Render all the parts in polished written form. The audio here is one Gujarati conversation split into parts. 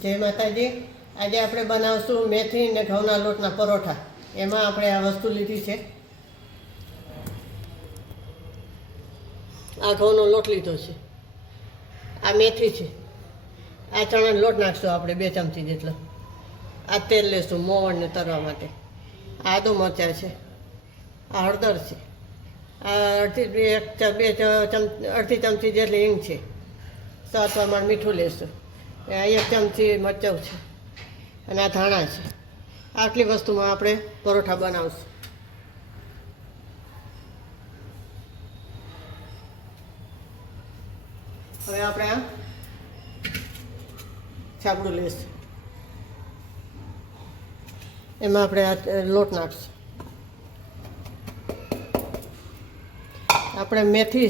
જય માતાજી. આજે આપણે બનાવશું મેથી અને ઘઉંના લોટના પરોઠા. એમાં આપણે આ વસ્તુ લીધી છે. આ ઘઉંનો લોટ લીધો છે, આ મેથી છે, આ ચણાનો લોટ નાખશું આપણે 2 ચમચી જેટલો. આ તેલ લેશું મોવણને તરવા માટે. આ આદુ મરચાં છે, આ હળદર છે, આ અડધી ચમચી જેટલી હિંગ છે, સ્વાદ પ્રમાણે મીઠું લેશું, 1 ચમચી મરચાં છે અને આ ધાણા છે. આટલી વસ્તુમાં આપણે પરોઠા બનાવશું. હવે આપણે આ છાબડું લઈશું, એમાં આપણે આ લોટ નાખશું. આપણે મેથી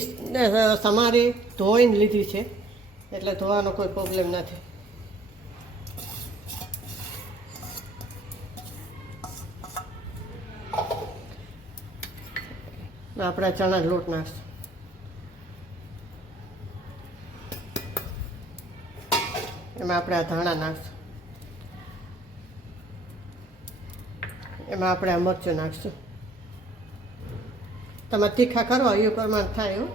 સમારી ધોઈને લીધી છે, એટલે ધોવાનો કોઈ પ્રોબ્લેમ નથી. આપણે ચણા લોટ નાખશું. એમાં આપણે આ ધાણા નાખશું. એમાં આપણે આ મરચું નાખશું. તમે તીખા કરવા એ પ્રમાણે થાય એવું.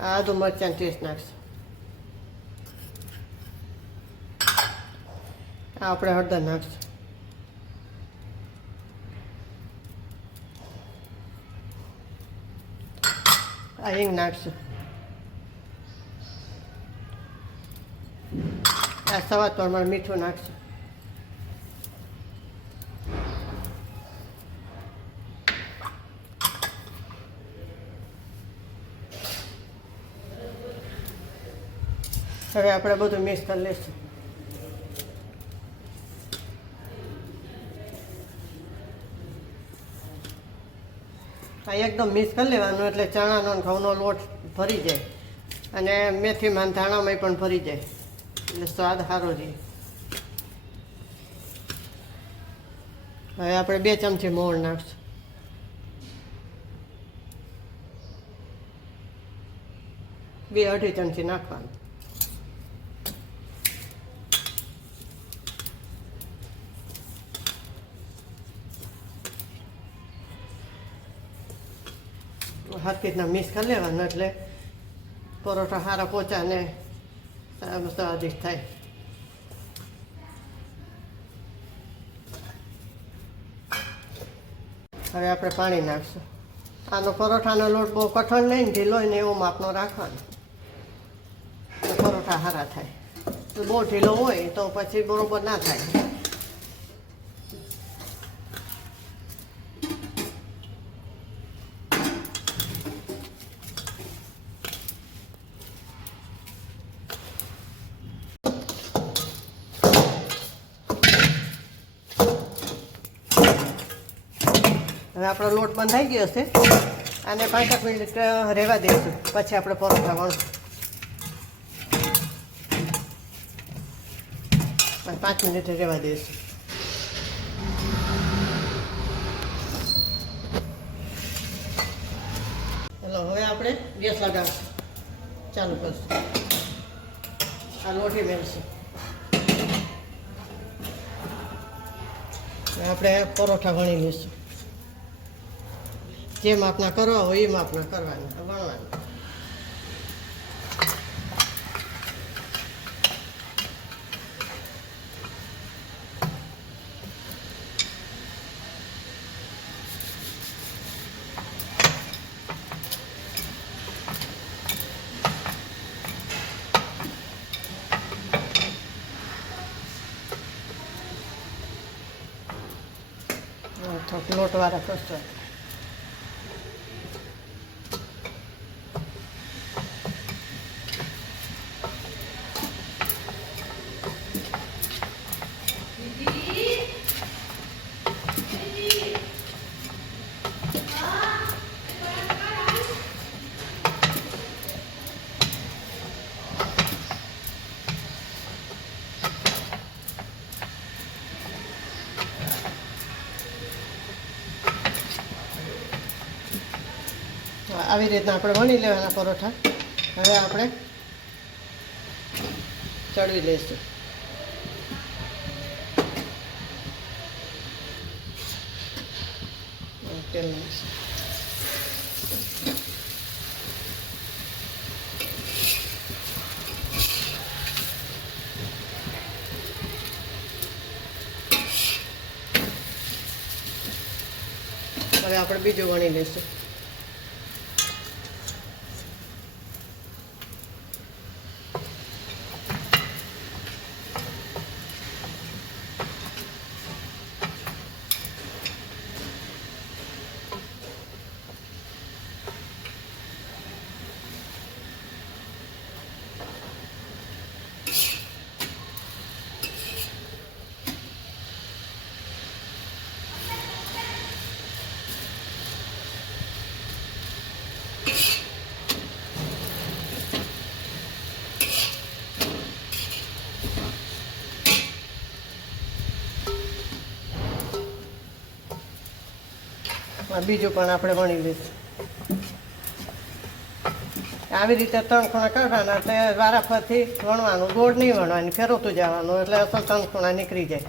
આ આદુ મરચાં ટેસ્ટ નાખશું. આ આપણે હળદર નાખશું. આ હિંગ નાખશું. આ સ્વાદ પ્રમાણે મીઠું નાખશું. હવે આપણે બધું મિક્સ કરી લઈશું. આ એકદમ મિક્સ કરી લેવાનું, એટલે ચણાનો અને ઘઉંનો લોટ ભરી જાય અને મેથીમાં ધાણામાં પણ ભરી જાય, એટલે સ્વાદ સારો રહે. હવે આપણે 2 ચમચી મોણ નાખશું. અઢી ચમચી નાખવાનું. હાથ રીતના મિક્સ કરી લેવાનું, એટલે પરોઠા સારા પોચા ને સ્વાદિષ્ટ થાય. હવે આપણે પાણી નાખશું. આનો પરોઠાનો લોટ બહુ કઠણ નહીં, ઢીલો ને એવો માપનો રાખવાનો, પરોઠા સારા થાય. બહુ ઢીલો હોય તો પછી બરોબર ના થાય. હવે આપણો લોટ બંધાઈ ગયો છે, અને 5 મિનિટ રહેવા દઈશું, પછી આપણે પરોઠા વણશું. 5 મિનિટ રહેવા દઈશું. ચલો હવે આપણે ગેસ લગાવશું, ચાલુ કરશું. આ લોટી મેળશું. આપણે પરોઠા વણી લઈશું. જે માપના કરવા હોય એ માપના કરવાના, વણવાના. થોડુંક લોટવાળા કરશો. આવી રીતના આપણે વણી લેવાના પરોઠા. હવે આપણે તળવી લઈશું. તેલ નાખીશું. હવે આપણે બીજું વણી લઈશું. બીજું પણ આપણે વણી લઈશું. આવી રીતે 3 ખૂણા કાઢવાના એટલે વારાફરથી વણવાનું, ગોળ નહીં વણવાની, ફેરવતું જવાનું એટલે અસલ 3 ખૂણા નીકળી જાય.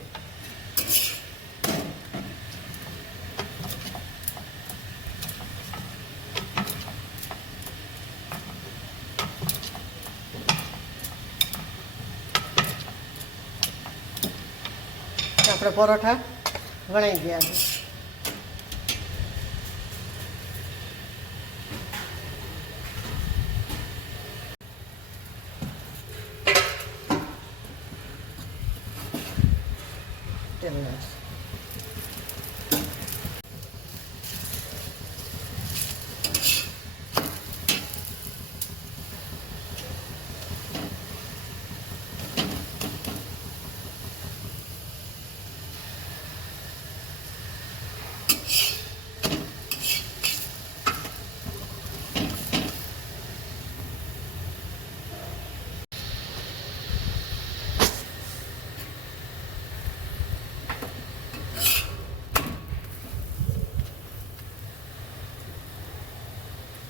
આપણે પરોઠા વણાઈ ગયા છે. તેલ નાખીશું.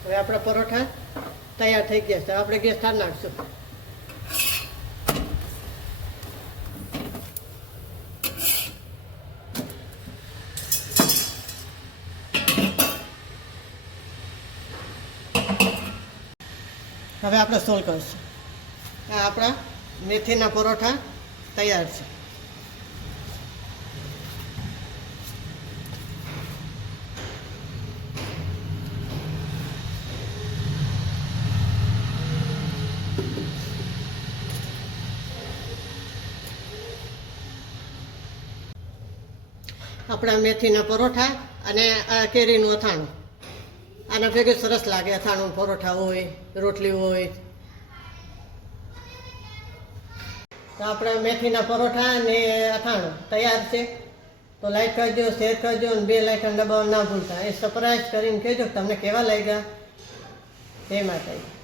હવે આપણા પરોઠા તૈયાર થઈ ગયા છે. આપણે ગેસ ઠાર નાખશું. હવે આપણે સોલ કરીશું. આ આપણા મેથીના પરોઠા તૈયાર છે. આપણા મેથીના પરોઠા અને આ કેરીનું અથાણું, આના ભેગું સરસ લાગે. અથાણું, પરોઠા હોય, રોટલી હોય. તો આપણા મેથીના પરોઠા અને અથાણું તૈયાર છે. તો લાઈક કરજો, શેર કરજો અને બે લાઇકન દબાવવાનું ના ભૂલતા. એ સરપ્રાઈઝ કરીને કહેજો તમને કેવા લાગ્યા. જય માતાજી.